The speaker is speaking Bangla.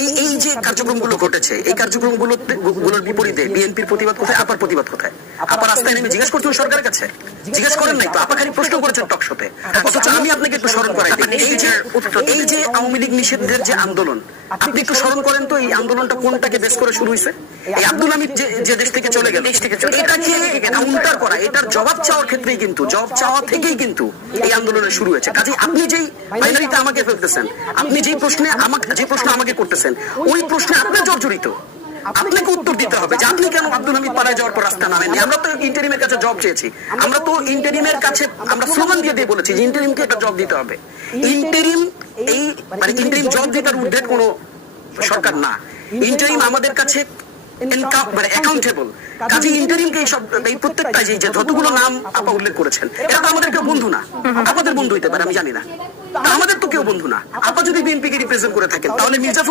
এই এই যে কার্যক্রমগুলো ঘটেছে, এই কার্যক্রমগুলোর বিপরীতে বিএনপির প্রতিবাদ কোথায়, আপার প্রতিবাদ কোথায়? আপা রাস্তায় নেমে জিজ্ঞেস করছেন সরকারের কাছে? জিজ্ঞেস করেন নাই তো, আপা খালি প্রশ্ন করেছেন টক শোতে। অথচ আমি আপনাকে একটু স্মরণ করাই দিই, এই যে আওয়ামী লীগ নিষিদ্ধের যে আন্দোলন, আপনি একটু স্মরণ করেন তো এই আন্দোলনটা কোনটাকে বেস করে শুরু হয়েছে? এই আব্দুল হামিদ যে দেশ থেকে চলে গেল, এটাকে কাউন্টার করা, এটার জবাব চাওয়ার ক্ষেত্রেই কিন্তু, জবাব চাওয়া থেকেই কিন্তু এই আন্দোলনের শুরু হয়েছে। কাজে আপনি যেই বাইনারিতে আমাকে ফেলতেছেন, আপনি যে প্রশ্ন আমাকে করতেছেন, ওই প্রশ্নে আপনার জর্জরিত, আপনাকে উত্তর দিতে হবে যে আপনি কেন আব্দুল হামিদ পালায় যাওয়ার পর রাস্তা নামেননি। আমরা তো ইন্টারিমের কাছে জব চেয়েছি, আমরা তো ইন্টারিমের কাছে আমরা স্লোগান দিয়ে বলেছি যে ইন্টারিমকে একটা জব দিতে হবে। ইন্টারিম এই মানে ইন্টারিম জব দিবার ঊর্ধ্বে কোনো সরকার না। ইন্টারিম আমাদের কাছে অ্যাকাউন্টেবল। কাজে ইন্টারিমকে এই প্রত্যেকটা যে যতগুলো নাম আপা উল্লেখ করেছেন, এরা তো আমাদের কেউ বন্ধু না। আপনাদের বন্ধু হইতে পারে, আমি জানি না, আমাদের তো কেউ বন্ধু না। আপা যদি বিএনপিকে রিপ্রেজেন্ট করে থাকেন, তাহলে মির্জা